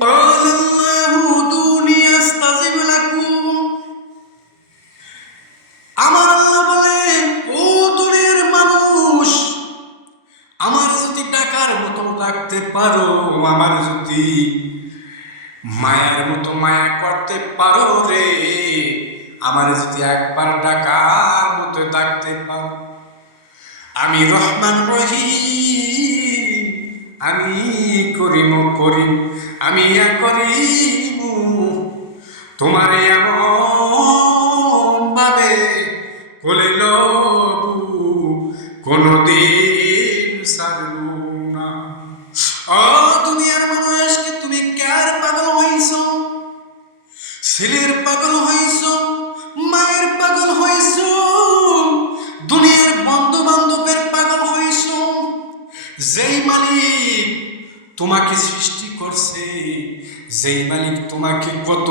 قال الله ادعوني استجب لكم। আমার আল্লাহ বলেন, ও দুনিয়ার মানুষ, আমার যদি ডাকার মতো ডাকতে পারো, আমার যদি মায়ার মতো মায়া করতে পারো রে, আমার যদি একবার ডাকার মতো ডাকতে পারো, আমি রহমান রহিম, আমি করিম করিম, আমি করিম, তোমার এমন ভাবে কোলে লবু কোনদিন ছাড়ব না। ও দুনিয়ার মানুষকে, তুমি কার পাগল হইছ? ছেলের পাগল হইছ, মায়ের পাগল হইছ, দুনিয়ার বন্ধু বান্ধবের পাগল হইছ? যেই মালিক তোমাকে সৃষ্টি করছে, যেই মালিক তোমাকে কত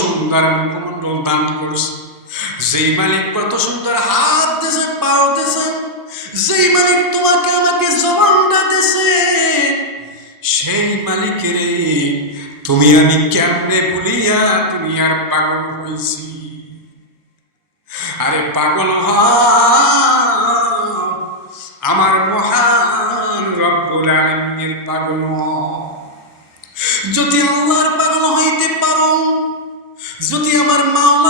সুন্দর মুখমণ্ডল দান করছে, যেই মালিক কত সুন্দর হাত দিয়েছে, পাও দিয়েছে, যেই মালিক তোমাকে আমাকে জবানটা দিয়েছে, সেই মালিকের তুমি আমি কেমনে ভুলিয়া দুনিয়ার পাগল হইছি? আরে পাগল আমার মহান রব্বুল আলামিনের পাগল। যদি আল্লাহর পাগল হইতে পারো, যদি আমার মাওলা